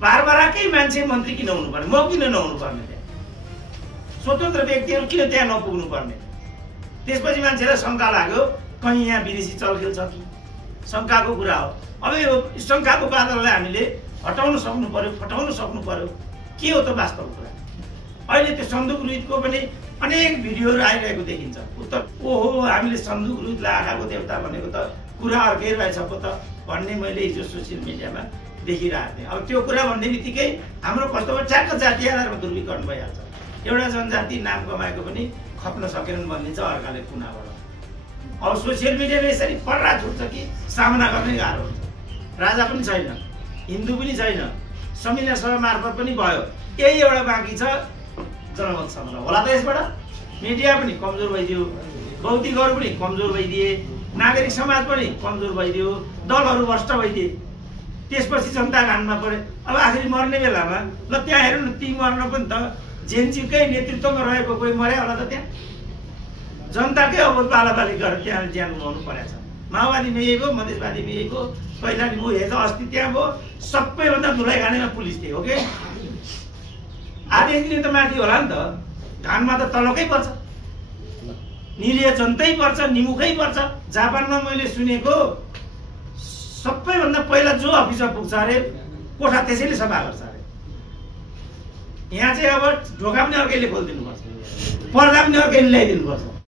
बारबाराकै मान्छे मन्त्री किन हुनुपर्ने, म किन नहुनु पर्ने, त्यहाँ स्वतन्त्र व्यक्तिहरू किन त्यहाँ नपुग्नु पर्ने। त्यसपछि मान्छेलाई शङ्का लाग्यो कहीँ यहाँ विदेशी चलखेल छ कि, शङ्काको कुरा हो। अब यो शङ्काको बादललाई हामीले हटाउन सक्नु पर्यो, फटाउन सक्नु पर्यो। के हो त वास्तव कुरा? अहिले त्यो सन्दुक रुइतको पनि अनेक भिडियोहरू आइरहेको देखिन्छ। उत्तर ओहो हामीले सन्दुक रुइतलाई आँखाको देवता भनेको त कुरा अर्कै रहेछ पो त भन्ने मैले हिजो सोसियल मिडियामा देखिरहेको थिएँ। अब त्यो कुरा भन्ने बित्तिकै हाम्रो कस्तो भयो, ठ्याक्क जातीय आधारमा ध्रुवीकरण भइहाल्छ। एउटा जनजाति नाम कमाएको पनि खप्न सकेनन् भन्ने चाहिँ अर्काले कुनाबाट। अब सोसियल मिडियामा यसरी पर्रा छुट्छ कि सामना गर्ने गाह्रो हुन्छ। राजा पनि छैन, हिन्दू पनि छैन, संविधान सभा मार्फत पनि भयो। यही एउटा बाँकी छ जनमत सङ्ग्रह होला त। यसबाट मिडिया पनि कमजोर भइदियो, बौद्धिकहरू पनि कमजोर भइदिए, नागरिक समाज पनि कमजोर भइदियो, दलहरू भ्रष्ट भइदिए। त्यसपछि जनता घानमा परे। अब आखिरी मर्ने बेलामा ल त्यहाँ हेर्नु न, ती मर्न पनि त जेएनसीकै नेतृत्वमा रहेको कोही मर्या होला त। त्यहाँ जनताकै अब बालाबाली गरेर त्यहाँ ज्यान गुमाउनु परेको छ। माओवादीमा यही भयो, मधेसवादीमा यही भयो, कैलाली भयो, हेर्दा अस्ति त्यहाँ भयो सबैभन्दा धुलाइ खानेमा पुलिस थियो। ओके आधी दिन त माथि होला नि त, घानमा त तलकै पर्छ, निरीह जनतै पर्छ, निमुखै पर्छ। जापानमा मैले सुनेको सबैभन्दा पहिला जो अफिसमा पुग्छ अरे कोठा त्यसैले सफा गर्छ अरे। यहाँ चाहिँ अब ढोका पनि अर्कैले खोलिदिनुपर्छ, पर्दा पनि अर्कैले ल्याइदिनुपर्छ।